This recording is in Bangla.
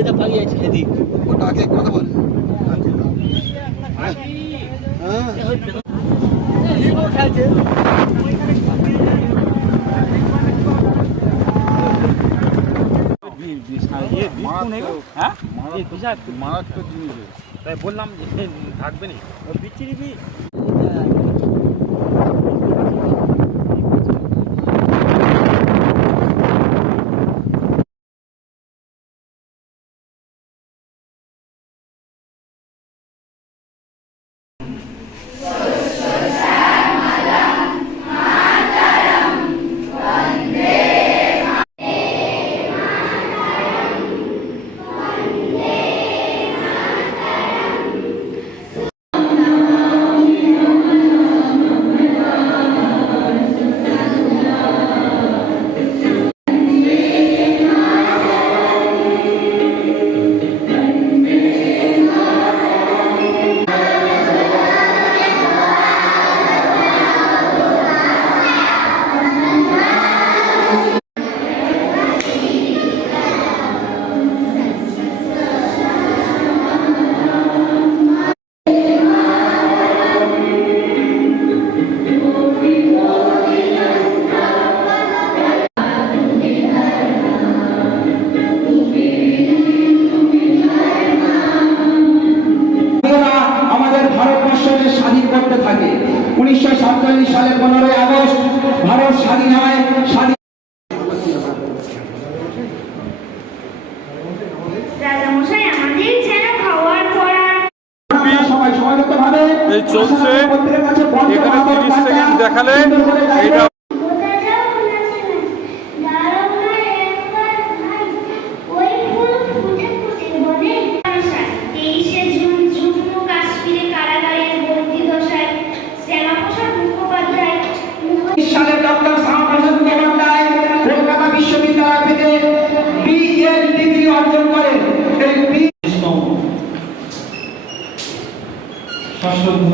এটা পালিয়ে আছে এদিক ওটা আগে কথা বল খেলছে মারাত্মক জিনিস তাই বললাম যে থাকবে না বিচ্ছিরি স্বাধীন করতে থাকে 1947 সালে 15 আগস্ট ভারত স্বাধীন হয়। এই চলছে এখানে 30 সেকেন্ড দেখালে এটা সালে ডক্টর শ্যামাপ্রসাদ মুখোপাধ্যায় কলকাতা বিশ্ববিদ্যালয় থেকে বিএড ডিগ্রি অর্জন করেন। এই সশ্রদ্ধ